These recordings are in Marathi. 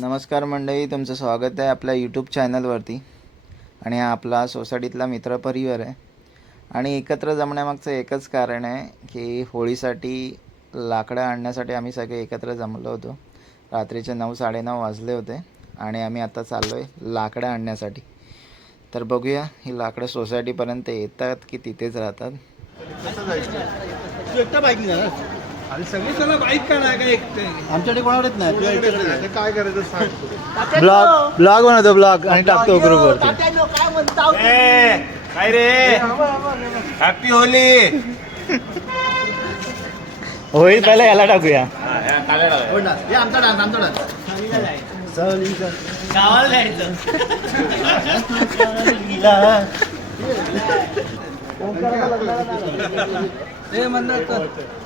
नमस्कार मंडळी, तुमचं स्वागत आहे आपल्या यूट्यूब चॅनलवरती. आणि हा आपला सोसायटीतला मित्रपरिवार आहे. आणि एकत्र जमण्यामागचं एकच कारण आहे की होळीसाठी लाकडं आणण्यासाठी आम्ही सगळे एकत्र जमलो होतो. रात्रीचे 9-9:30 वाजले होते आणि आम्ही आता चाललो आहे लाकडं आणण्यासाठी. तर बघूया ही लाकडं सोसायटीपर्यंत येतात की तिथेच राहतात. आणि सगळी चला बाईक का नाही का एकटे आमच्याकडे कोणावर येत नाही. काय करायचं सांग. ब्लॉग बनवतो ब्लॉग आणि टाकतो ग्रुपवरती. काय रे हॅपी होली. होळी पहिला याला टाकूया. आमचा डान्स गावाला जायचं.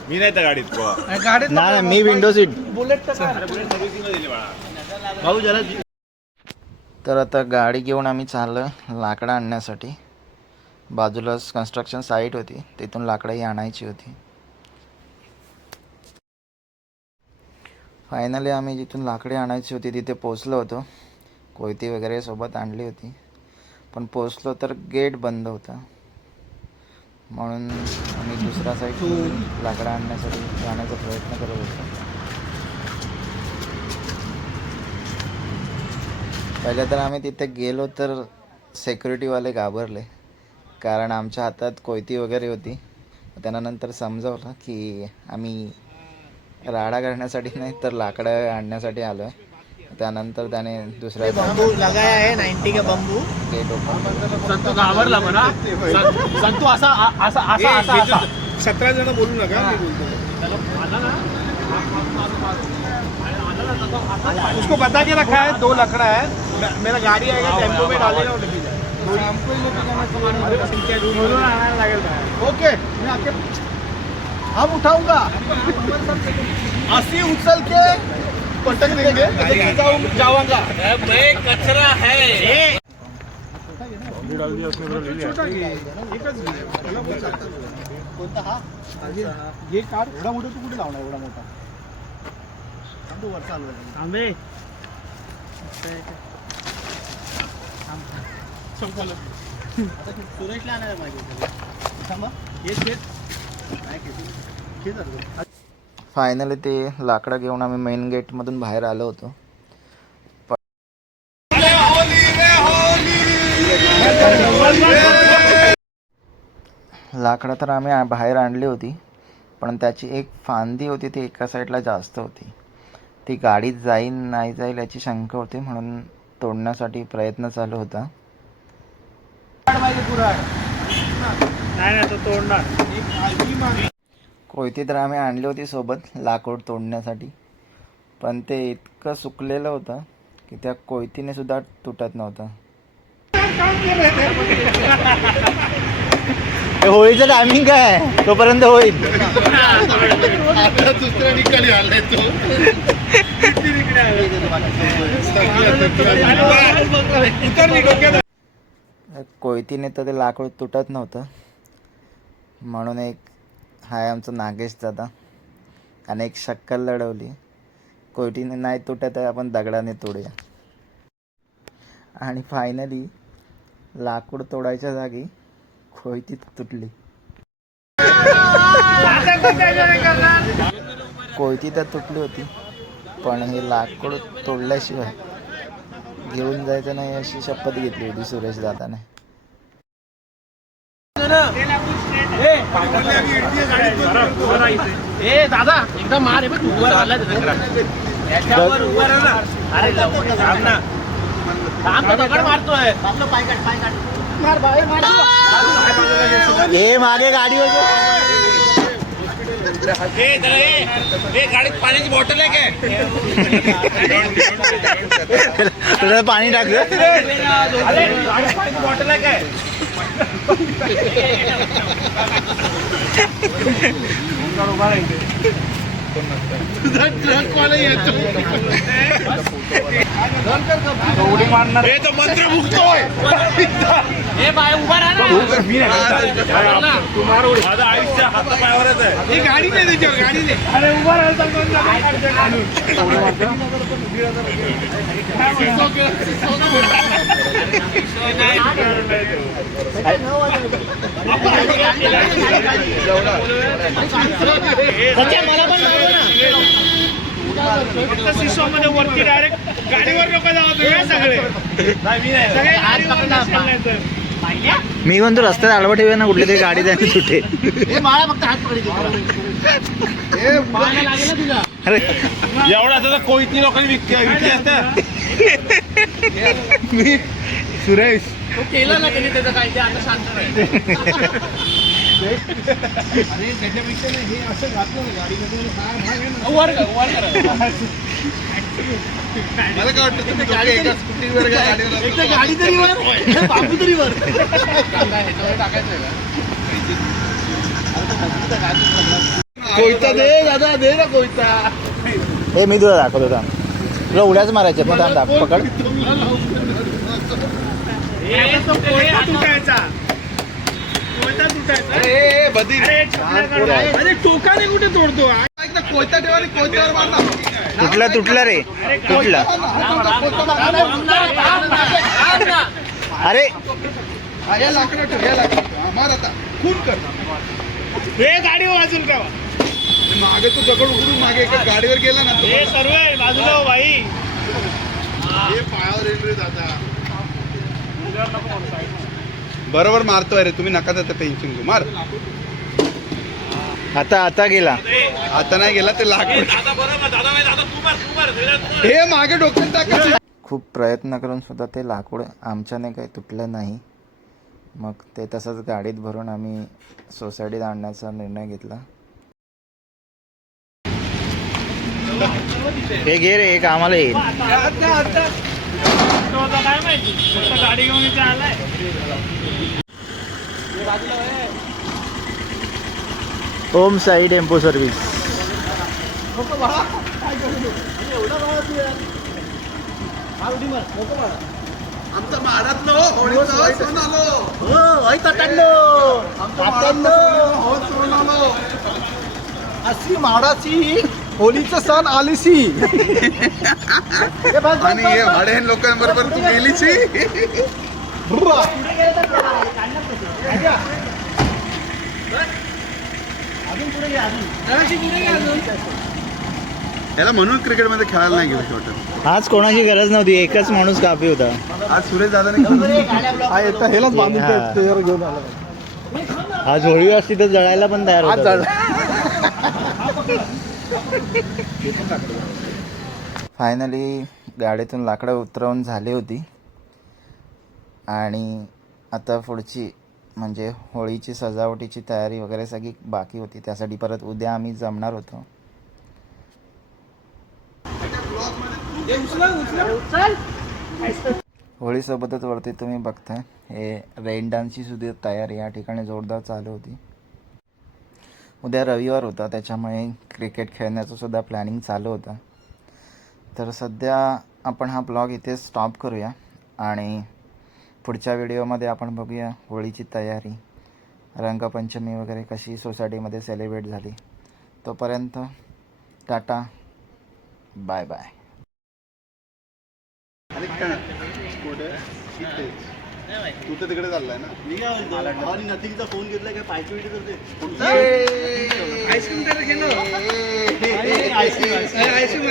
मी नाही तर गाडीत नाही मी विंडो सीट. भाऊ जरा तर आता गाडी घेऊन आम्ही चाललो लाकडं आणण्यासाठी. बाजूलाच कन्स्ट्रक्शन साईट होती, तिथून लाकडंही आणायची होती. फायनली आम्ही जिथून लाकडे आणायची होती तिथे पोचलो होतो. कोयती वगैरे सोबत आणली होती, पण पोचलो तर गेट बंद होता. म्हणून आम्ही दुसऱ्या साईडून लाकडं आणण्यासाठी जाण्याचा प्रयत्न करत होतो. पहिले तर आम्ही तिथे गेलो तर सेक्युरिटीवाले घाबरले, कारण आमच्या हातात कोयती वगैरे होती. त्यांना नंतर समजावलं की आम्ही राडा करण्यासाठी नाही तर लाकडं आणण्यासाठी आलो आहे. त्यानंतर त्याने दुसऱ्या बंबू लगाया है 90 का बंबू. Gate open. संतो घाबरला म्हणा. संतो असा असा असा असा 17 जण बोलू नका. मी बोलतो उसको बता के रखा है 2 लकड़ा है. मेरा गाड़ी आएगा टेम्पो में डालेगा और लेके जाएगा. ओके मैं आके हम उठाऊंगा. अस्सी उछल के पटक देंगे. जाऊंगा मैं कचरा है. कोणता हा? ये कार एवढा मोठा तू कुठे लावणार एवढा मोठा. वर चालू आहे. थांबे सुरेशला आणायला पाहिजे. थांबा. फायनली ते लाकडं घेऊन आम्ही मेन गेटमधून बाहेर आलो होतो. लाकडं तर आम्ही बाहेर आणली होती, पण त्याची एक फांदी होती ती एका साईडला जास्त होती. ती गाडीत जाईल नाही जाईल याची शंका होती, म्हणून तोडण्यासाठी प्रयत्न चालू होता. कोयती तर आम्ही आणली होती सोबत लाकूड तोडण्यासाठी, पण ते इतकं सुकलेलं होतं की त्या कोयतीने सुद्धा तुटत नव्हतं. होळीचं टायमिंग काय तोपर्यंत होईल. दुसऱ्या ठिकाणी आलाय तो. कोयतीने तर ते लाकूड तुटत नव्हतं, म्हणून एक हाय आमचं नागेश दादा आणि एक शक्कल लढवली. कोयतीने नाही तुटत आहे, आपण दगडाने तोडूया. आणि फायनली लाकूड तोडायच्या जागी कोयती तुटली. कोयती तर तुटली होती, पण हे लाकूड तोडल्याशिवाय घेऊन जायचं नाही अशी शपथ घेतली होती सुरेश दादाने. दादा एकदम मार मारतोय. हे मागे गाडी होती. गाडीत पाण्याची बॉटल आहे काय. तुला पाणी टाकलं. पाण्याची बॉटल आहे काय. तुझा ट्रक वाला येतो. उडी मारणार. हे तर मंत्र मुक्तोय. माझं आयुष्य हातापायावरच आहे. ही गाडी नाही त्याच्यावर, गाडी नाही. अरे उभा राहायचा कोण मध्ये वरती डायरेक्ट गाडीवर लोक जावं तुम्ही सगळे. सगळे गाडीवर नसेल. मी म्हणतो रस्त्यात आडवं ठेवूया ना कुठली तरी गाडी जायची सुटे. अरे एवढा असं कोयती लोकांनी विकली असतं. मी सुरेश केलं ना त्यांनी त्याचं काय ते आता शांत नाही. अरे त्याच्यापेक्षा हे असं घातलं ना गाडीमध्ये वर करा. मला काय वाटतं तुम्ही दोघे एका स्कूटीवर गाडीवर गाडी तरी वर बाबू तरी वर ह्याच्यावर टाकायचं कोयता दे दादा, दे ना कोयता. हे मी तुला दाखवतो थांब. तुला उड्याच मारायच्या पण थांब दाखव पकड. तुटायचा कोयता तुटायचा. अरे टोकाने कुठे तोडतो? कोयता ठेवा आणि कोयत्यावर मारला. तुटला रे तुटला. अरे या लाकडं ठेव, या लाकडं मार आता. खून कर. हे गाडी वाजून का मागे तू दगड उघडून मागे एका गाडीवर गेला ना. हे सर्व आहे बाजूला भाई. हे पायावर येईल रे दादा. बरोबर मारतोय रे तुम्ही. नका त्याचं टेन्शन घेऊ. मार. आता गेला. आता नाही गेला ते लाकूड. हे मागे डोक्यात टाकायचं. खूप प्रयत्न करून सुद्धा ते लाकूड आमच्याने काही तुटलं नाही. मग ते तसंच गाडीत भरून आम्ही सोसायटीत आणण्याचा निर्णय घेतला. हे घे रे एक आम्हाला येईल. काय माहिती गाडी घेऊन इथे आलाय. ओम साई टेम्पो सर्व्हिस. आमचा महारातलो होळीचा सण आलो. अशी माडाची होलीचं सण आलीशी. आणि हे भाडे लोकांबरोबर तू गेलीची. याला म्हणून क्रिकेटमध्ये खेळायला नाही गेलं शेवट. आज कोणाची गरज नव्हती. एकच माणूस काफी होता. आज सुरेश दादाने ह्यालाच बांधून घेऊन आला. आज होळी असती तर जळायला पण तयार होता. फायनली गाडीतून लाकडं उतरवून झाली होती आणि आता पुढची म्हणजे होळीची सजावटीची तयारी वगैरे सगळी बाकी होती. त्यासाठी परत उद्या आम्ही जमणार होतो. होळीसोबतच वरती तुम्ही बघताय हे रेन डान्सची सुद्धा तयारी या ठिकाणी जोरदार चालू होती. उद्या रविवार होता त्याच्यामुळे क्रिकेट खेळण्याचं सुद्धा प्लॅनिंग चालू होतं. तर सध्या आपण हा ब्लॉग इथे स्टॉप करूया आणि पुढच्या व्हिडिओमध्ये आपण बघूया होळीची तयारी, रंगपंचमी वगैरे कशी सोसायटीमध्ये सेलिब्रेट झाली. तोपर्यंत टाटा, बाय बाय. तू तर तिकडे चाललाय ना. नथिंगचा फोन घेतला काय पायची विडी करते. आईस्क्रीम तर घेणं. आईस्क्रीम